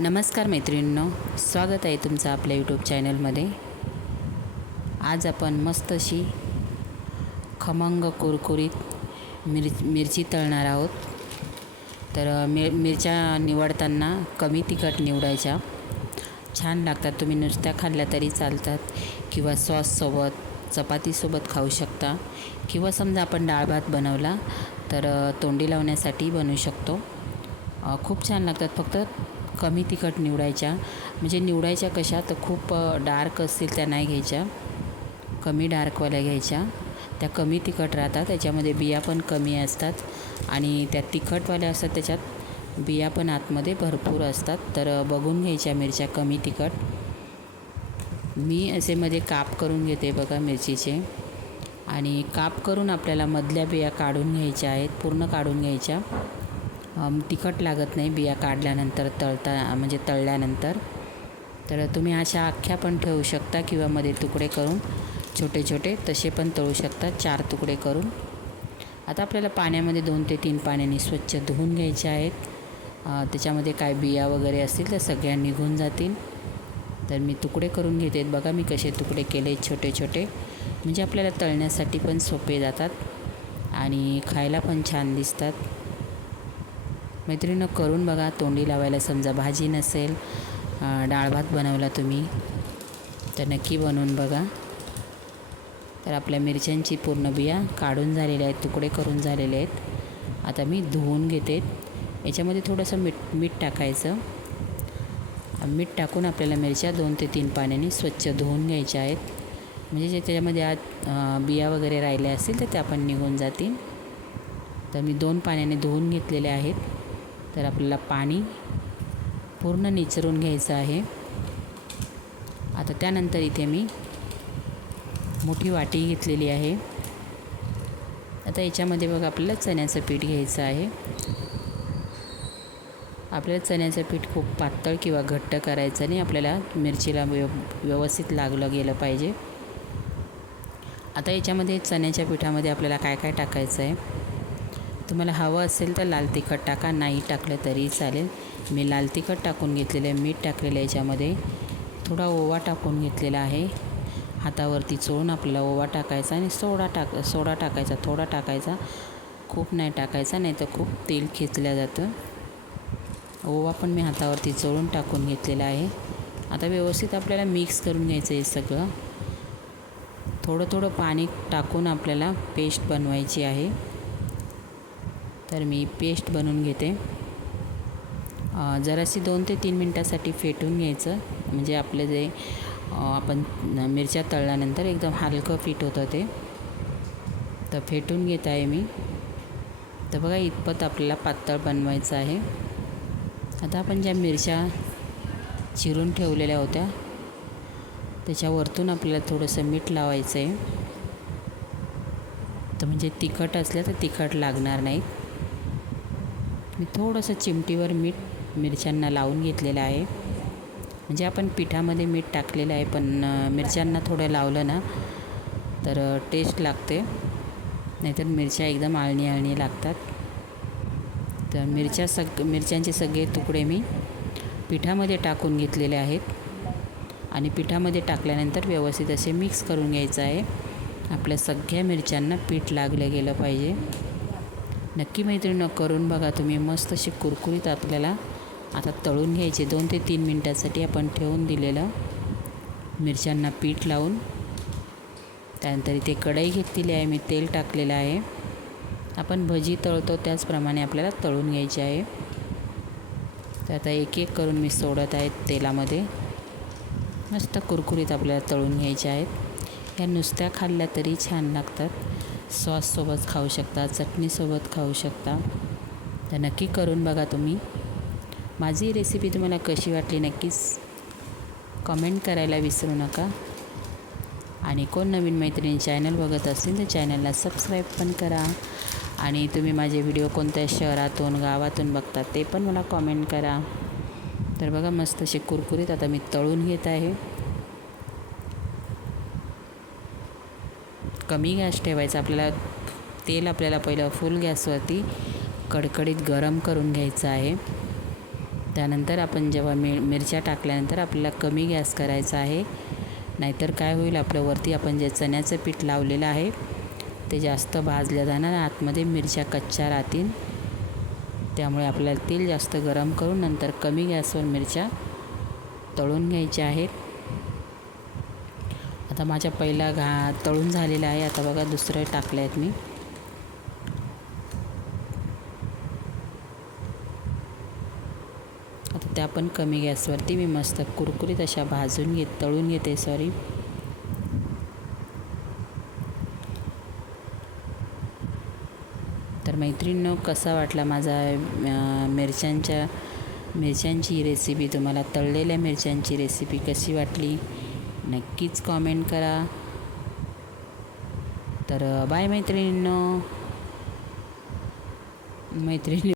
नमस्कार मैत्रिणींनो स्वागत आहे तुमचं आपल्या यूट्यूब चॅनलमध्ये आज आपण मस्त अशी खमंग कुरकुरीत मिर मिरची तळणार आहोत. तर मिर मिरच्या निवडताना कमी तिखट निवडायच्या. छान लागतात तुम्ही नुसत्या खाल्ल्या तरी चालतात. किंवा सॉससोबत चपातीसोबत खाऊ शकता. किंवा समजा आपण डाळ भात बनवला तर तोंडी लावण्यासाठी बनवू शकतो. खूप छान लागतात फक्त कमी तिखट निवडायच्या. म्हणजे निवडायच्या कशा तर खूप डार्क असतील त्या नाही घ्यायच्या. कमी डार्कवाल्या घ्यायच्या. त्या कमी तिखट राहतात. त्याच्यामध्ये बिया पण कमी असतात. आणि त्या तिखटवाल्या असतात त्याच्यात बिया पण आतमध्ये भरपूर असतात. तर बघून घ्यायच्या मिरच्या कमी तिखट. मी असे मध्ये काप करून घेते बघा मिरचीचे. आणि काप करून आपल्याला मधल्या बिया काढून घ्यायच्या आहेत. पूर्ण काढून घ्यायच्या. तिखट लागत नाही बिया काढल्यानंतर तळता म्हणजे तळल्यानंतर. तर तुम्ही अशा अख्ख्या पण ठेवू शकता किंवा मध्ये तुकडे करून छोटे छोटे तसे पण तळू शकता चार तुकडे करून. आता आपल्याला पाण्यामध्ये दोन ते तीन पाण्याने स्वच्छ धुवून घ्यायचे आहेत. त्याच्यामध्ये काय बिया वगैरे असतील तर सगळ्या निघून जातील. तर मी तुकडे करून घेते. बघा मी कसे तुकडे केले छोटे छोटे. म्हणजे आपल्याला तळण्यासाठी पण सोपे जातात आणि खायला पण छान दिसतात. मैत्रिणीनं करून बघा तोंडी लावायला समजा भाजी नसेल डाळ भात बनवला तुम्ही तर नक्की बनवून बघा. तर आपल्या मिरच्यांची पूर्ण बिया काढून झालेल्या आहेत तुकडे करून झालेले आहेत. आता मी धुवून घेते. याच्यामध्ये थोडंसं मीठ मीठ टाकायचं. मीठ टाकून आपल्याला मिरच्या दोन ते तीन पाण्याने स्वच्छ धुवून घ्यायच्या आहेत. म्हणजे जे त्याच्यामध्ये आत बिया वगैरे राहिल्या असतील तर त्या पण निघून जातील. तर मी दोन पाण्याने धुवून घेतलेल्या आहेत. तर आपल्याला पाणी पूर्ण निचरून घ्यायचं आहे. आता त्यानंतर इथे मी मोठी वाटी घेतलेली आहे. आता याच्यामध्ये बघा आपल्याला चण्याचं पीठ घ्यायचं आहे. आपल्याला चण्याचं पीठ खूप पातळ किंवा घट्ट करायचं नाही. आपल्याला मिरचीला व्यव व्यवस्थित लागलं गेलं पाहिजे. आता याच्यामध्ये चण्याच्या पिठामध्ये आपल्याला काय काय टाकायचं आहे? तुम्हाला हवं असेल तर लाल तिखट टाका. नाही टाकलं तरी चालेल. मी लाल तिखट टाकून घेतलेलं आहे. मीठ टाकलेलं आहे याच्यामध्ये. थोडा ओवा टाकून घेतलेला आहे. हातावरती चोळून आपल्याला ओवा टाकायचा आणि सोडा टाक सोडा टाकायचा. थोडा टाकायचा. खूप नाही टाकायचा नाही तर खूप तेल खेचलं जातं. ओवा पण मी हातावरती चोळून टाकून घेतलेला आहे. आता व्यवस्थित आपल्याला मिक्स करून घ्यायचं आहे सगळं. थोडं थोडं पाणी टाकून आपल्याला पेस्ट बनवायची आहे. तर मी पेस्ट बनवून घेते. जराशी दोन ते तीन मिनटासाठी फेटून घ्यायचं. म्हणजे आपलं जे आपण मिरच्या तळल्यानंतर एकदम हलकं पीठ होतं ते. तर फेटून घेत आहे मी. तर बघा इतपत आपल्याला पातळ बनवायचं आहे. आता आपण ज्या मिरच्या चिरून ठेवलेल्या होत्या त्याच्यावरतून आपल्याला थोडंसं मीठ लावायचं आहे तर म्हणजे तिखट असलं तर तिखट लागणार नाही. मी थोडंसं चिमटीवर मीठ मिरच्यांना लावून घेतलेलं आहे. म्हणजे आपण पिठामध्ये मीठ टाकलेलं आहे पण मिरच्यांना थोडं लावलं ना तर टेस्ट लागते. नाहीतर मिरच्या एकदम आळणी आळणी लागतात. तर मिरच्या सग मिरच्यांचे सगळे तुकडे मी पिठामध्ये टाकून घेतलेले आहेत. आणि पिठामध्ये टाकल्यानंतर व्यवस्थित असे मिक्स करून घ्यायचं आहे. आपल्या सगळ्या मिरच्यांना पीठ लागलं गेलं पाहिजे. नक्की मैत्रिणी करून बघा तुम्ही. मस्त अशी कुरकुरीत आपल्याला आता तळून घ्यायचे. दोन ते तीन मिनटासाठी आपण ठेवून दिलेलं मिरच्यांना पीठ लावून. त्यानंतर इथे कढई घेतलेली आहे. मी तेल टाकलेलं आहे. आपण भजी तळतो त्याचप्रमाणे आपल्याला तळून घ्यायची आहे. तर आता एक एक करून मी सोडत आहे तेलामध्ये. मस्त कुरकुरीत आपल्याला तळून घ्यायच्या आहेत. ह्या नुसत्या खाल्ल्या तरी छान लागतात. सॉससोबत खाऊ शकता चटणीसोबत खाऊ शकता. तर नक्की करून बघा तुम्ही. माझी रेसिपी तुम्हाला कशी वाटली नक्कीच कमेंट करायला विसरू नका. आणि कोण नवीन मैत्रिणी चॅनल बघत असतील तर चॅनलला सबस्क्राईब पण करा. आणि तुम्ही माझे व्हिडिओ कोणत्या शहरातून गावातून बघता ते पण मला कॉमेंट करा. तर बघा मस्त असे कुरकुरीत आता मी तळून घेत आहे. कमी गॅस ठेवायचा. आपल्याला तेल आपल्याला पहिलं फुल गॅसवरती कडकडीत गरम करून घ्यायचं आहे. त्यानंतर आपण जेव्हा मि मिरच्या टाकल्यानंतर आपल्याला कमी गॅस करायचा आहे. नाहीतर काय होईल आपलं वरती आपण जे चण्याचं पीठ लावलेलं आहे ते जास्त भाजल्या जाणार आतमध्ये मिरच्या कच्च्या राहतील. त्यामुळे आपल्याला तेल जास्त गरम करून नंतर कमी गॅसवर मिरच्या तळून घ्यायच्या आहेत. आता माझ्या पहिला घा तळून झालेला आहे. आता बघा दुसरं टाकलं आहेत मी. आता त्या पण कमी गॅसवरती. मी मस्त कुरकुरीत अशा भाजून घेत तळून घेते सॉरी तर मैत्रिणींनो कसा वाटला माझा मिरच्यांच्या मिरच्यांची रेसिपी तुम्हाला तळलेल्या मिरच्यांची रेसिपी कशी वाटली? नक्कीच कॉमेंट करा. तर बाय मैत्रिणींनो. मैत्रिणी